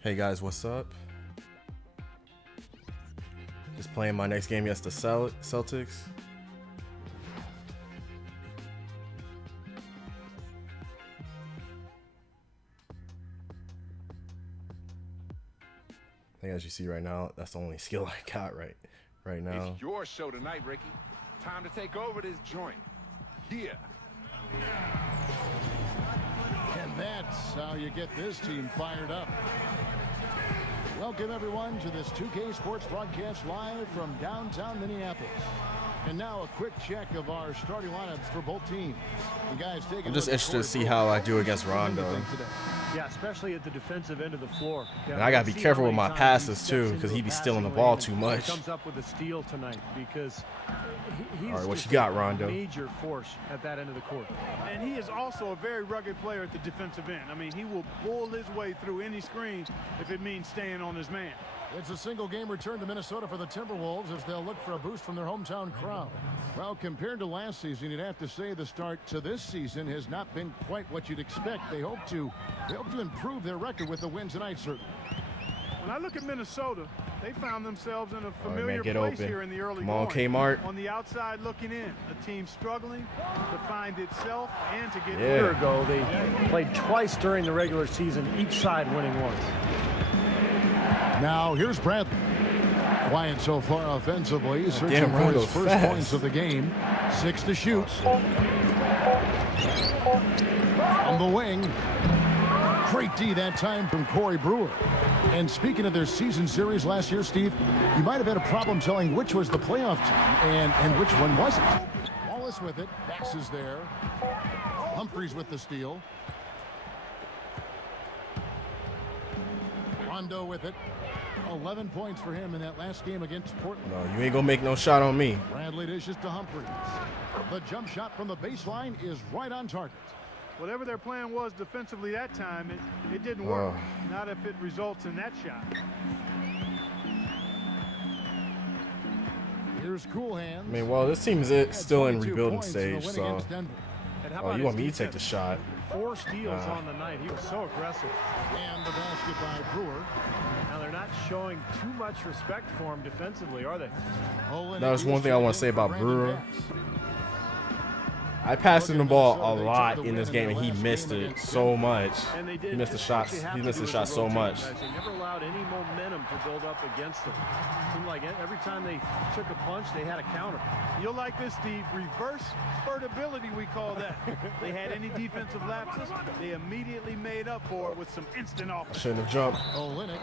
Hey guys, what's up? Just playing my next game against the Celtics. I think as you see right now, that's the only skill I got right now. It's your show tonight, Ricky. Time to take over this joint. Yeah. And that's how you get this team fired up. Welcome, everyone, to this 2K Sports broadcast live from downtown Minneapolis. And now a quick check of our starting lineups for both teams. You guys take I'm just interested to see how I do against Rondo. Yeah, especially at the defensive end of the floor. Yeah, and I gotta be careful with my passes too, because he be stealing the ball too much. He comes up with a steal tonight because he's all right, what you got, Rondo? A major force at that end of the court. And he is also a very rugged player at the defensive end. I mean, he will bull his way through any screen if it means staying on his man. It's a single game return to Minnesota for the Timberwolves as they'll look for a boost from their hometown crowd. Well, compared to last season, you'd have to say the start to this season has not been quite what you'd expect. They hope to improve their record with the win tonight, certainly. When I look at Minnesota, they found themselves in a familiar get place open. here in the early Come on, going. Kmart. On the outside looking in, a team struggling to find itself and to get A year ago, they played twice during the regular season, each side winning once. Now here's Bradley. Quiet so far offensively, searching for his first points of the game. 6 to shoot. On the wing. Great D that time from Corey Brewer. And speaking of their season series last year, Steve, you might have had a problem telling which was the playoff team and which one wasn't. Wallace with it. Passes there. Humphries with the steal. Rondo with it. 11 points for him in that last game against Portland. No, you ain't gonna make no shot on me. Bradley dishes to Humphries. The jump shot from the baseline is right on target. Whatever their plan was defensively that time, it didn't work. Not if it results in that shot. Here's Cool Hands. I mean, well, this team is still in rebuilding stage, so. Oh, you want me to take the shot? 4 steals on the night. He was so aggressive. And the basket by Brewer. Now they're not showing too much respect for him defensively, are they? That was one thing I want to say about Brewer. I passed him the ball a lot in this game, and he missed it so much. He missed the shots. He missed the shot so much. They never allowed any momentum to build up against them. It seemed like every time they took a punch, they had a counter. You'll like this, Steve. Reverse spurtability, we call that. They had any defensive lapses, they immediately made up for it with some instant offense. Shouldn't have jumped. Olynyk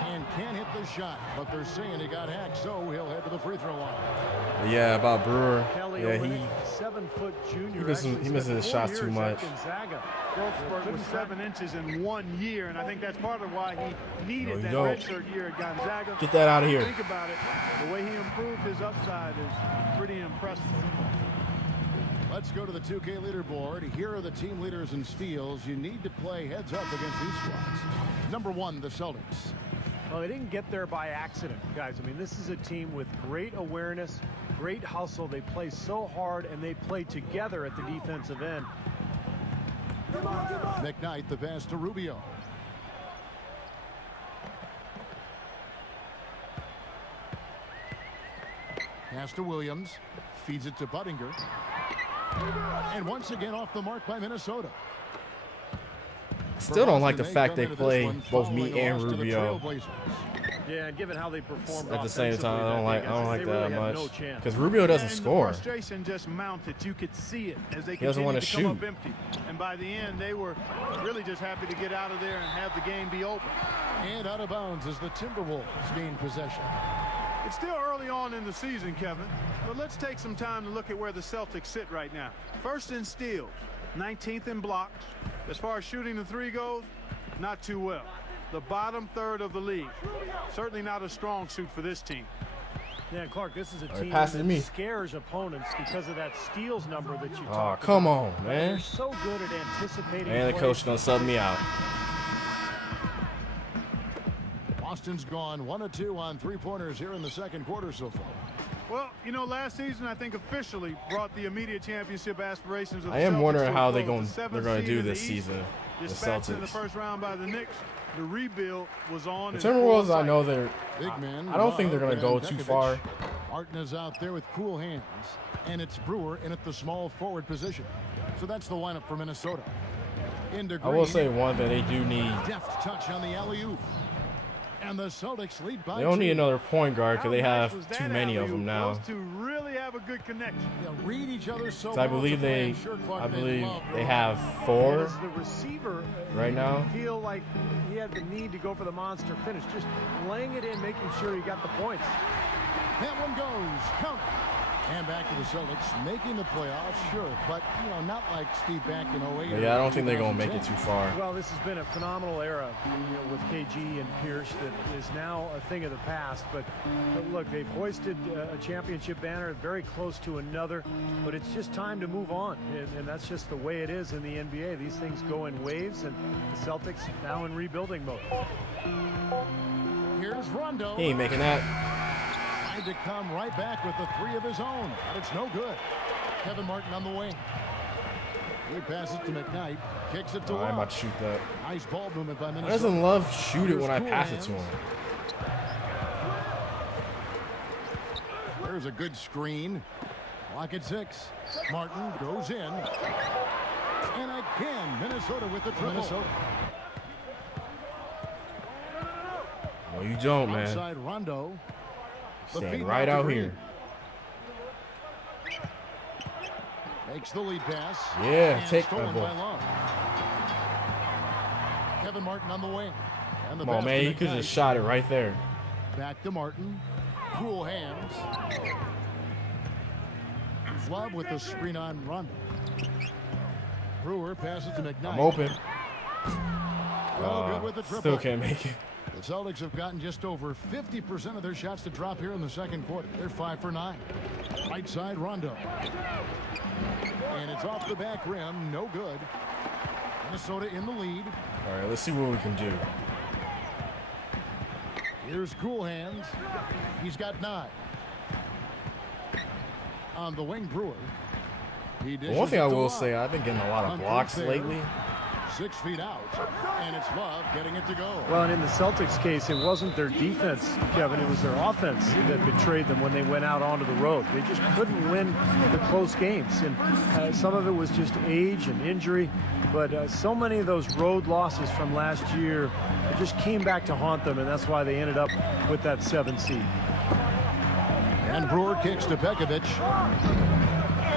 and can't hit the shot, but they're saying he got hacked, so he'll head to the free throw line. Yeah, about Brewer. Yeah, Olynyk, 7-foot junior. He misses his shots too much. Growth spurt was 7 inches in 1 year, and I think that's part of why he needed that redshirt year at Gonzaga. Get that out of here. Think about it. The way he improved his upside is pretty impressive. Let's go to the 2K leaderboard. Here are the team leaders in steals. You need to play heads up against these squads. Number 1, the Celtics. Well, they didn't get there by accident, guys. I mean, this is a team with great awareness, great hustle. They play so hard, and they play together at the defensive end. McKnight, the pass to Rubio. Pass to Williams. Feeds it to Buttinger. And once again off the mark by Minnesota. Still don't like the fact they play both me and Rubio. Yeah, and given how they performed at the same time, I don't like that much. Because Rubio doesn't The score. frustration just mounted. You could see it as they He doesn't want to come shoot. up empty. And by the end, they were really just happy to get out of there and have the game be over. And out of bounds as the Timberwolves gain possession. It's still early on in the season, Kevin, but let's take some time to look at where the Celtics sit right now. First in steals, 19th in blocks. As far as shooting the 3 goes, not too well. The bottom third of the league. Certainly not a strong suit for this team. Yeah, Clark, this is a team pass it to me. that scares opponents because of that steals number that you talked about. Oh, come on, man. They're so good at anticipating. And the coach gonna sub me out. Boston's gone 1 of 2 on 3-pointers here in the second quarter so far. Well, you know, last season I think officially brought the immediate championship aspirations of the I am Celtics wondering to a how close. they're going to do this season. Dispatched in the Celtics. first round by the Knicks. The rebuild was on. The Timberwolves, I know they're. Big man. I don't think they're going to go too far. Martin is out there with cool hands, and it's Brewer in at the small forward position. So that's the lineup for Minnesota. Into I will say one thing they do need. Deft touch on the alley-oop. And the Celtics lead by They don't 2. need another point guard because they How nice have was too that many of alley-oop? them now. Those two really have a good connection. Yeah, read each other so So I well believe to play. they, I'm sure Clark, I believe love they Brewer. have Well, 4 as the receiver, right now. you feel like he had the need to go for the monster finish, just laying it in, making sure he got the points. That one goes. Count it. And back to the Celtics, making the playoffs, sure, but not like Steve back in 08. But yeah, I don't think they're gonna make it too far. Well, this has been a phenomenal era, with KG and Pierce that is now a thing of the past. But look, they've hoisted a championship banner, very close to another. But it's just time to move on, and that's just the way it is in the NBA. These things go in waves, and the Celtics now in rebuilding mode. Here's Rondo. He ain't making that. To come right back with the 3 of his own, but it's no good. Kevin Martin on the wing. He passes to McKnight, kicks it to Oh, I'm Love. about to shoot that. Nice ball movement by Why Minnesota. doesn't Love shoot it when I Here's pass it to Cool him? There's a good screen. Clock at 6. Martin goes in. And again, Minnesota with the triple. Minnesota. No, you don't, man. Outside Rondo. The Stand feed right out to out Green. here. Makes the lead pass. Yeah, And take stolen that ball. by Love. Kevin Martin on the wing. And the Come on, pass man. to You could McKnight. just shot it right there. Back to Martin. Cool hands. Love with the screen on Rondo. Brewer passes to McKnight. I'm open. Well, good with the triple. Still can't make it. The Celtics have gotten just over 50% of their shots to drop here in the second quarter. They're 5 for 9. Right side, Rondo. And it's off the back rim. No good. Minnesota in the lead. All right, let's see what we can do. Here's Cool Hands. He's got 9. On the wing, Brewer. He But one thing I dishes it to will Love. say, I've been getting a lot of Humphrey blocks there. lately. 6 feet out. And it's Love getting it to go. Well, and in the Celtics case, it wasn't their defense, Kevin. It was their offense that betrayed them when they went out onto the road. They just couldn't win the close games. And some of it was just age and injury. But so many of those road losses from last year it just came back to haunt them, and that's why they ended up with that 7 seed. And Brewer kicks to Pekovic.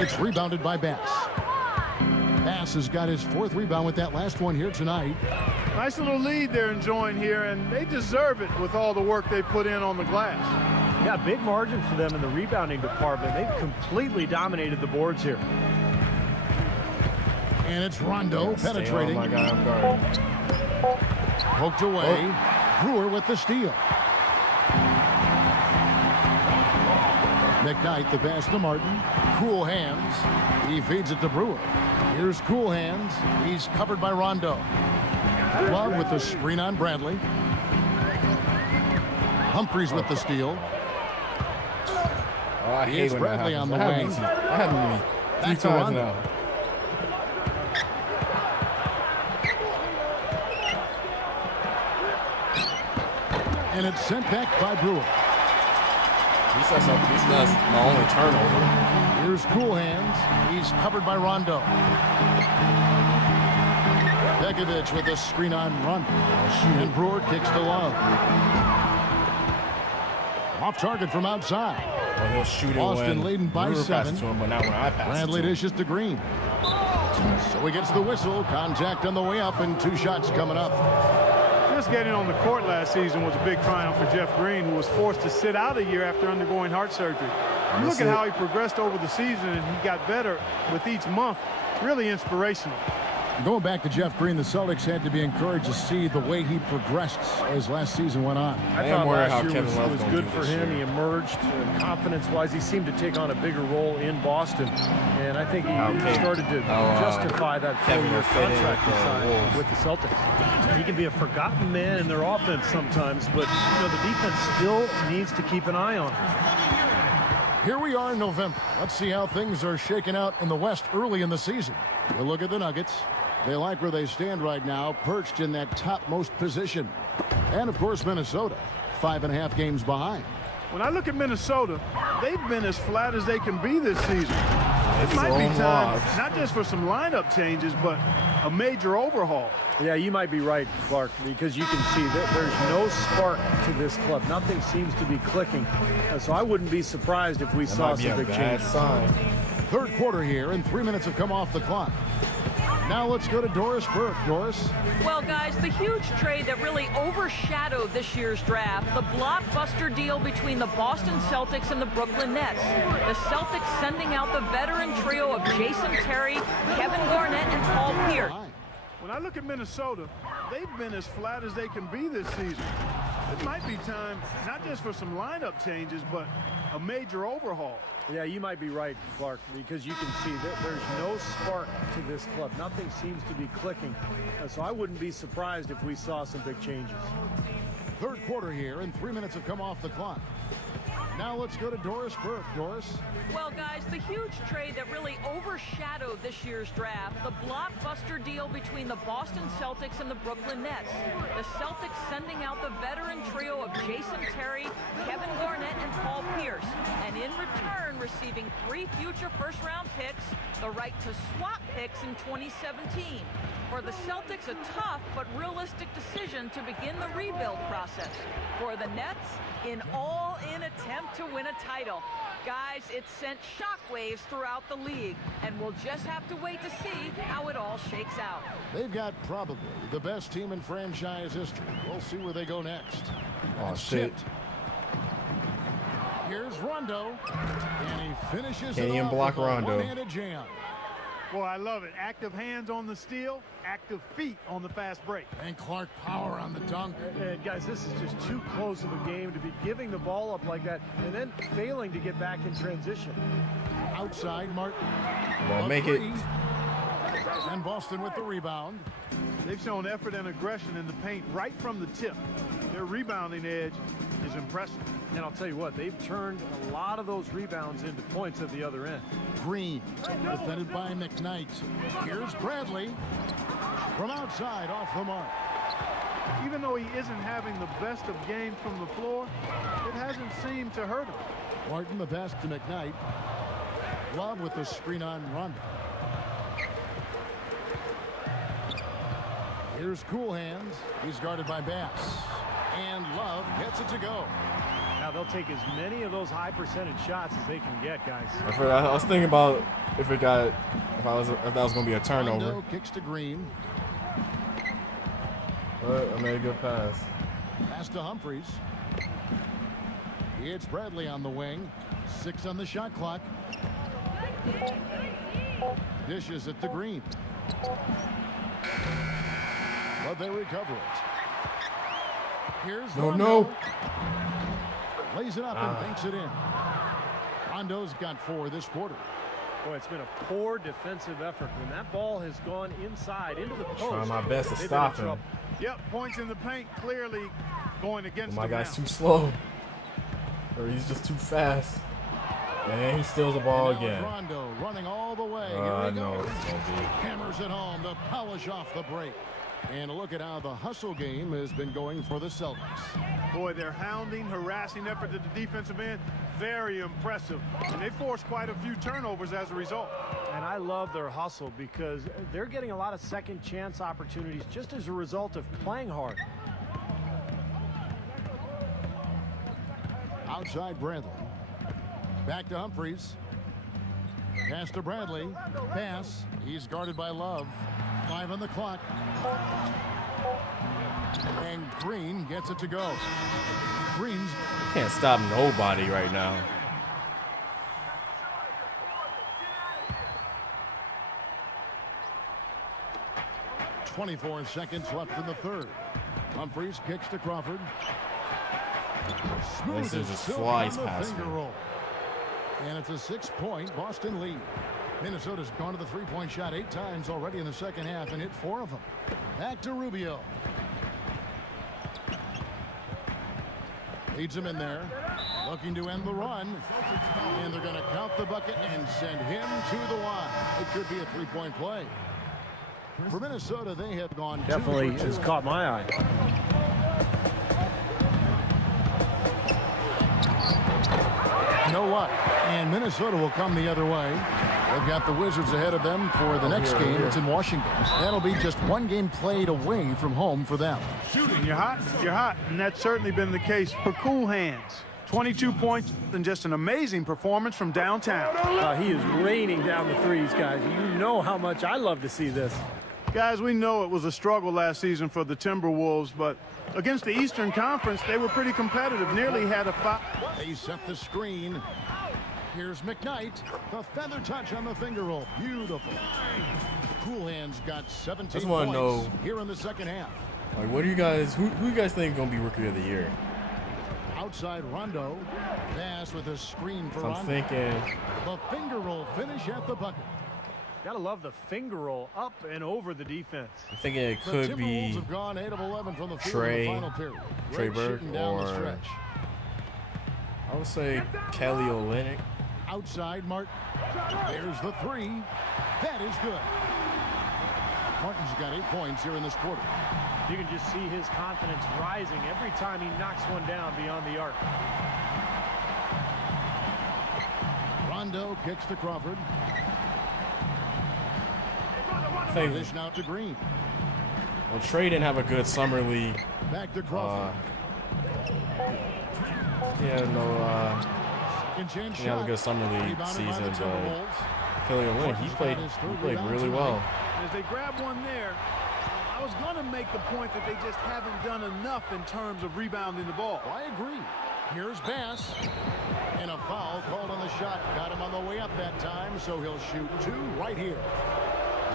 It's rebounded by Bass. Bass has got his 4th rebound with that last one here tonight. Nice little lead they're enjoying here, and they deserve it with all the work they put in on the glass. Yeah, big margin for them in the rebounding department. They've completely dominated the boards here. And it's Rondo penetrating. Oh my God, I'm guarding. Poked away. Brewer with the steal. McKnight, the pass to Martin. Cool hands. He feeds it to Brewer. Here's Cool Hands. He's covered by Rondo. Love with the screen on Bradley. Humphries with the steal. Oh, I hate Here's when Bradley that on happens. the That wing. happened to me 3 Back to times Rondo. now. And it's sent back by Brewer. At least that's my only turnover. Here's Cool Hands. He's covered by Rondo. Pekovic with a screen on Rondo. And Brewer kicks to Love. Off target from outside. Well, he'll shoot it Boston when leading by Brewer 7. passes to him, but not when I pass Bradley it to him. dishes to Green. So he gets the whistle. Contact on the way up and 2 shots coming up. Just getting on the court last season was a big triumph for Jeff Green, who was forced to sit out a year after undergoing heart surgery. Look at how he progressed over the season, and he got better with each month. Really inspirational. Going back to Jeff Green, the Celtics had to be encouraged to see the way he progressed as last season went on. I am thought worried last how year Kevin Love's was gonna good do for this him. year. He emerged confidence-wise. He seemed to take on a bigger role in Boston, and I think he started to justify that Kevin four-year will fit in contract he with the signed Wolves. with the Celtics. He can be a forgotten man in their offense sometimes, but the defense still needs to keep an eye on him. Here we are in November. Let's see how things are shaking out in the West early in the season. We'll look at the Nuggets. They like where they stand right now, perched in that topmost position. And, of course, Minnesota, 5.5 games behind. When I look at Minnesota, they've been as flat as they can be this season. It might be time, not just for some lineup changes, but a major overhaul. Yeah, you might be right, Clark, because you can see that there's no spark to this club. Nothing seems to be clicking. So I wouldn't be surprised if we saw some big changes. Sign. Third quarter here, and 3 minutes have come off the clock. Now let's go to Doris Burke. Doris? Well, guys, the huge trade that really overshadowed this year's draft, the blockbuster deal between the Boston Celtics and the Brooklyn Nets. The Celtics sending out the veteran trio of Jason Terry, Kevin Garnett, and Paul Pierce. When I look at Minnesota, they've been as flat as they can be this season. It might be time, not just for some lineup changes, but a major overhaul. Yeah, you might be right, Clark, because you can see that there's no spark to this club. Nothing seems to be clicking. So I wouldn't be surprised if we saw some big changes. Third quarter here, and 3 minutes have come off the clock. Now let's go to Doris Burke. Doris? Well, guys, the huge trade that really overshadowed this year's draft, the blockbuster deal between the Boston Celtics and the Brooklyn Nets. The Celtics sending out the veteran trio of Jason Terry, Kevin Garnett, and Paul Pierce. And in return, receiving 3 future first-round picks, the right to swap picks in 2017. For the Celtics, a tough but realistic decision to begin the rebuild process. For the Nets, an all-in attempt to win a title. Guys, it sent shockwaves throughout the league, and we'll just have to wait to see how it all shakes out. They've got probably the best team in franchise history. We'll see where they go next. Oh, shit. Here's Rondo, and he finishes Can't it even off block with a Rondo. one-handed jam. Boy, I love it. Active hands on the steal, active feet on the fast break. And Clark power on the dunk. And guys, this is just too close of a game to be giving the ball up like that and then failing to get back in transition. Outside, Martin. Well, make it. And Boston with the rebound. They've shown effort and aggression in the paint right from the tip. Their rebounding edge is impressive. And I'll tell you what, they've turned a lot of those rebounds into points at the other end. Green, defended by McKnight. Here's Bradley. From outside, off the mark. Even though he isn't having the best of games from the floor, it hasn't seemed to hurt him. Martin the pass to McKnight. Love with the screen on Rondo. Here's Cool Hands. He's guarded by Bass. And Love gets it to go. Now they'll take as many of those high percentage shots as they can get, guys. I was thinking about if that was gonna be a turnover. Rondo kicks to Green. But I made a good pass. Pass to Humphries. It's Bradley on the wing. 6 on the shot clock. Dishes it to Green. But they recover it. Here's Rondo. Lays it up and banks it in. Rondo's got 4 this quarter. Boy, it's been a poor defensive effort. When that ball has gone inside into the post, Trying my best to stop him. Yep, points in the paint clearly going against My the guy's mound. too slow. Or he's just too fast. And he steals the ball again. Rondo running all the way. Here I he know. goes. Hammers it home to polish off the break. And look at how the hustle game has been going for the Celtics. Boy, their hounding, harassing effort at the defensive end, very impressive. And they forced quite a few turnovers as a result. And I love their hustle because they're getting a lot of second chance opportunities just as a result of playing hard. Outside Bradley. Back to Humphries. Pass to Bradley. Pass. He's guarded by Love. 5 on the clock. And Green gets it to go. Green's Can't stop nobody right now. .24 seconds left in the third. Humphries kicks to Crawford. Smooth This is as just silk flies on the past finger me. roll. And it's a 6-point Boston lead. Minnesota's gone to the three-point shot 8 times already in the second half and hit 4 of them. Back to Rubio. Leads him in there. Looking to end the run. And they're going to count the bucket and send him to the line. It could be a 3-point play. For Minnesota, they have gone Definitely has caught my eye. You know what? And Minnesota will come the other way. They've got the Wizards ahead of them for the next game. It's in Washington. That'll be just one game played away from home for them. Shooting, you're hot, and that's certainly been the case for Cool Hands. 22 points and just an amazing performance from downtown. He is raining down the threes, guys. You know how much I love to see this. Guys, we know it was a struggle last season for the Timberwolves, but against the Eastern Conference, they were pretty competitive. Nearly had a five. They set the screen. Here's McKnight. The feather touch on the finger roll. Beautiful. Cool Hands got 17 just want to know here in the second half. Like, what do you guys? Who you guys think is gonna be Rookie of the Year? Outside Rondo. Pass with a screen for I'm Rondo. thinking The finger roll finish at the bucket. Gotta love the finger roll up and over the defense. I'm thinking it The could Timberwolves be have gone 8 of 11 from the field Trey- in the final period. Trey Great Burke shooting down the or- stretch. I would say Kelly Olynyk. Outside Martin. There's the three. That is good. Martin's got 8 points here in this quarter. You can just see his confidence rising every time he knocks one down beyond the arc. Rondo kicks to Crawford. I think Dish out to Green. well, Trey didn't have a good summer league. Back to Crawford. Second chance He didn't have a shot. good summer league Rebounded by season, the but Timberwolves. Kelly Olynyk, he played really well. As they grab one there, I was going to make the point that they just haven't done enough in terms of rebounding the ball. I agree. Here's Bass. And a foul called on the shot. Got him on the way up that time, so he'll shoot 2 right here.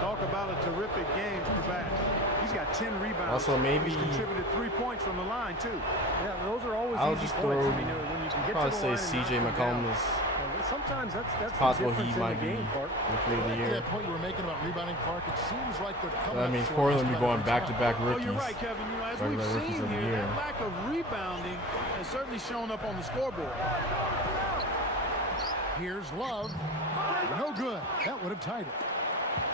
Talk about a terrific game for Bass. He's got 10 rebounds. Also, maybe He's contributed 3 points from the line, too. Yeah, those are always I'll easy just points. throw- I mean, when you can get probably to the say line and knock C.J. them McCollum down. is Sometimes that's possible. the He difference in might the be game, Clark. Rookie of the At Year. that point you were making about rebounding Clark, it seems like they're coming That up means short Portland just be about going every back-to-back time. Oh, rookies. you're right, Kevin. You know, as we've Regular rookies seen of the here, year. that lack of rebounding has certainly shown up on the scoreboard. Here's Love. No good. That would have tied it.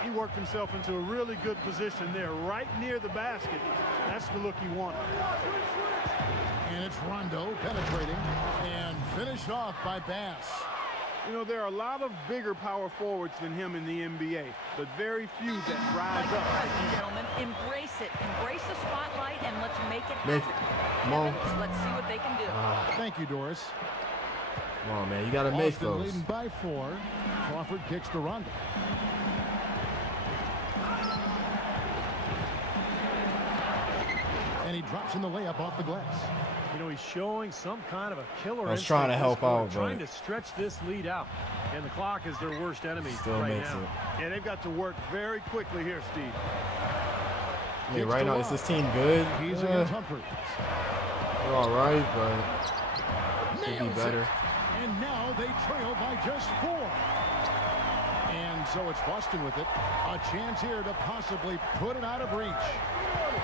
He worked himself into a really good position there, right near the basket. That's the look he wanted. And it's Rondo penetrating and finished off by Bass. You know, there are a lot of bigger power forwards than him in the NBA, but very few that rise up. Ladies and gentlemen, embrace it. Embrace the spotlight and let's make it Make happen. it. Come on. Kevin, let's see what they can do. Thank you, Doris. Come on, man. You got to make Boston those. leading by 4. Crawford kicks to Rondo. And he drops in the layup off the glass. You know, he's showing some kind of a killer I was instinct trying to this help quarter, out, trying but- to stretch this lead out. And the clock is their worst enemy Still right makes now. it. Yeah, they've got to work very quickly here, Steve. I mean, right now, is this team good? He's Yeah, against Humphrey. they're all right, but could be Nails better. it. And now they trail by just 4. And so it's Boston with it. A chance here to possibly put it out of reach.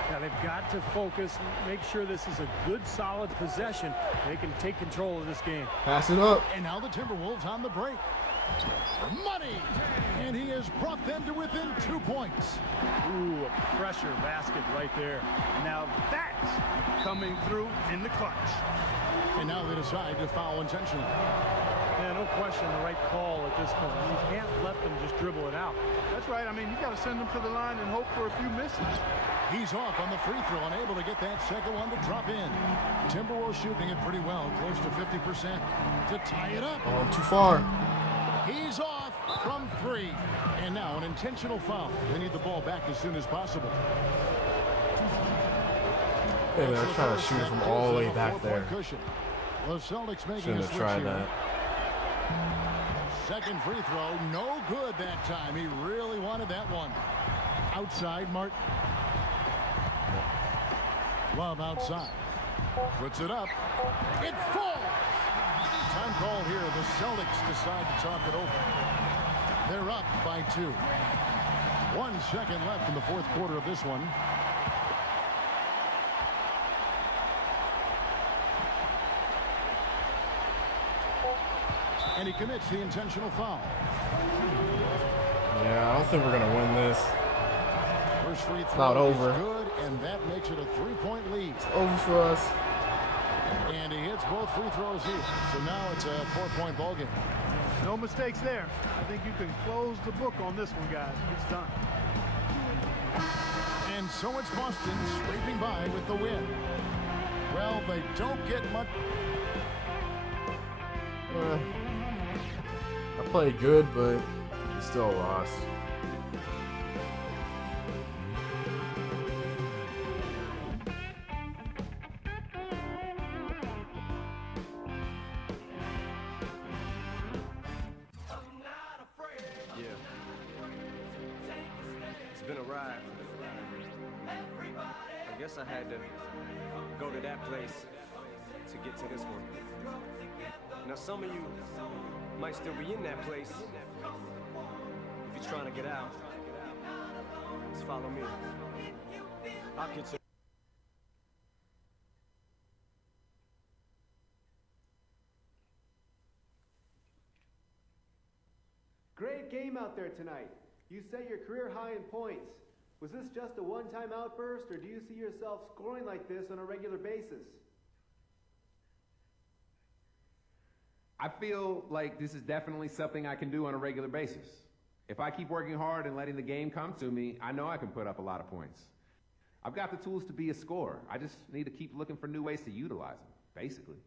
Yeah, they've got to focus, make sure this is a good, solid possession. They can take control of this game. Pass it up. And now the Timberwolves on the break. Money! And he has brought them to within 2 points. Ooh, a pressure basket right there. Now that's coming through in the clutch. And now they decide to foul intentionally. Yeah, no question, the right call at this point. You can't let them just dribble it out. That's right. I mean, you got to send them to the line and hope for a few misses. He's off on the free throw and able to get that second one to drop in. Timberwolves shooting it pretty well, close to 50% to tie it up. Oh, too far. He's off from 3. And now an intentional foul. They need the ball back as soon as possible. Hey, man, they're trying to shoot it from all the way back there. Cushion. The Celtics making Shouldn't a have switch tried here. that. Second free throw, no good that time. He really wanted that one. Outside, Martin. Love outside. Puts it up. It falls. Time called here. The Celtics decide to talk it over. They're up by 2. 1 second left in the fourth quarter of this one. And he commits the intentional foul. Yeah, I don't think we're going to win this. First free throw Not over. is good, and that makes it a 3-point lead. It's over for us. And he hits both free throws here. So now it's a 4-point ball game. No mistakes there. I think you can close the book on this one, guys. It's done. And so it's Boston scraping by with the win. Well, they don't get much. I played good, but it's still a loss. It's been a ride. I guess I had to go to that place to get to this one. Now some of you might still be in that place. If you're trying to get out, just follow me. I'll get you. Great game out there tonight. You set your career high in points. Was this just a one-time outburst, or do you see yourself scoring like this on a regular basis? I feel like this is definitely something I can do on a regular basis. If I keep working hard and letting the game come to me, I know I can put up a lot of points. I've got the tools to be a scorer. I just need to keep looking for new ways to utilize them, basically.